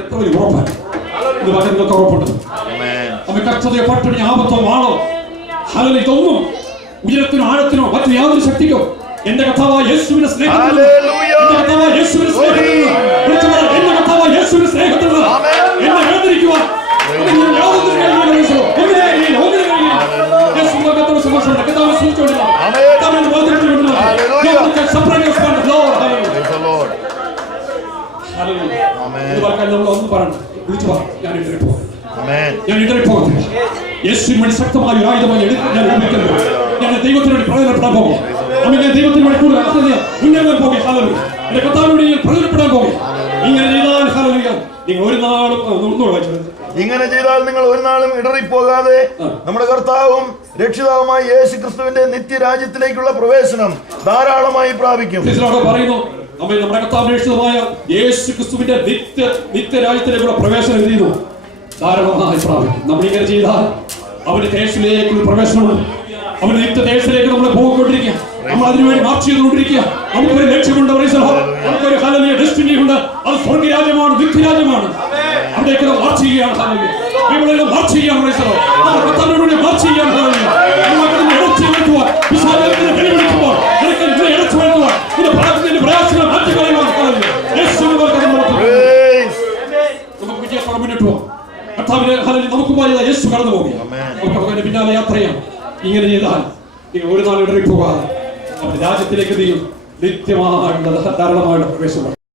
എത്ര വലിയ ഉറപ്പാണ് ഇത് വചനങ്ങൾക്ക് ഉറപ്പുണ്ട്. അമ്മ കഷ്ടതയോ പട്ടിണി ആപത്തോ വാളോ ഹല്ലേലൂയ ഇതൊന്നും ഉയരത്തിനോ ആഴത്തിനോ മറ്റു യാതൊരു ശക്തിക്കോ എന്റെ കർത്താവായ യേശുവിന്റെ സ്നേഹത്തിൽ എന്റെ കർത്താവായ യേശുവിന്റെ സ്നേഹത്തിൽ എന്റെ കർത്താവായ യേശുവിന്റെ സ്നേഹത്തിൽ എന്നെ വേദനിക്കുവാൻ ഞാൻ ഇടറിപ്പോകത്തില്ല. യേശുവിന് വേണ്ടി ശക്തമായ ഒരു ആയുധമായി ഞാൻ ഉപയോഗിക്കുന്നത്. ഞാൻ ദൈവത്തിന് വേണ്ടി പ്രയോജനപ്പെടാൻ പോകും. അമ്മ ഞാൻ ദൈവത്തിന് വേണ്ടി കൂടുതൽ മുന്നേറാൻ പോകും. ഹല്ലേലൂയ. എന്റെ കർത്താവിനോട് ഞാൻ പ്രയോജനപ്പെടാൻ പോകും. ഇങ്ങനെ ചെയ്താൽ ഹല്ലേലൂയ നിങ്ങൾ ഒരു നാളും ഇങ്ങനെ ചെയ്താൽ നിങ്ങൾ ഒരു നാളും ഇടറിപ്പോകാതെ നമ്മുടെ കർത്താവും രക്ഷിതാവുമായ യേശു ക്രിസ്തുവിന്റെ നിത്യരാജ്യത്തിലേക്കുള്ള പ്രവേശനം ധാരാളമായി പ്രാപിക്കും. പറയുന്നു നമ്മുടെ കർത്താവ് രക്ഷിതാവായ യേശു ക്രിസ്തുവിന്റെ നിത്യരാജ്യത്തിലേക്കുള്ള പ്രവേശനം എന്ത് ചെയ്യുന്നു? ധാരാളമായി പ്രാപിക്കും. നമ്മൾ ഇങ്ങനെ ചെയ്താൽ അവന്റെ ദേശത്തിലേക്കുള്ള പ്രവേശനമുണ്ട്. അവന്റെ നിത്യദേശത്തിലേക്ക് നമ്മൾ പോയിക്കൊണ്ടിരിക്കുക. നമ്മൾ അതിനുവേണ്ടി മാർച്ച് ചെയ്തുകൊണ്ടിരിക്കുക. നമുക്കൊരു ലക്ഷ്യമുണ്ട്, നമുക്കൊരു ഹല്ലേലൂയ ഡെസ്റ്റിനി ഉണ്ട്. അത് സ്വർഗ്ഗരാജ്യമാണ്, നിത്യരാജ്യമാണ്. അവിടേക്ക് മാർച്ച് ചെയ്യുകയാണ്. ഹല്ലേലൂയ നമ്മളെല്ലാം മാർച്ച് ചെയ്യാണ്. കർത്താവിനോട് മാർച്ച് ചെയ്യാണ്. ഹല്ലേലൂയ ഇടച്ചു വരുത്തുവാൻ വിശാലത്തിന് വെളിവിളിക്കുമ്പോൾ ഇടച്ചു വരുത്തുവാൻ ഇതിന്റെ പ്രാർത്ഥനയുടെ പ്രയാസങ്ങൾ മാറ്റിക്കളയുവാൻ നമുക്ക് വിജയത്തോടെ മുന്നോട്ട് പോകാം. കർത്താവിനെ ഹല്ലേലൂയ നമുക്കുമായി യേശു കടന്നു പോകുകയാണ്. നമുക്ക് അവന്റെ പിന്നാലെ യാത്രയാണ്. ഇങ്ങനെ ചെയ്താൽ നിങ്ങൾ ഒരു നാൾ ഇടറിപ്പോകാതെ അവന്റെ രാജ്യത്തിലേക്ക് നീയും നിത്യമായുള്ള ധാരാളമായുള്ള പ്രവേശനം.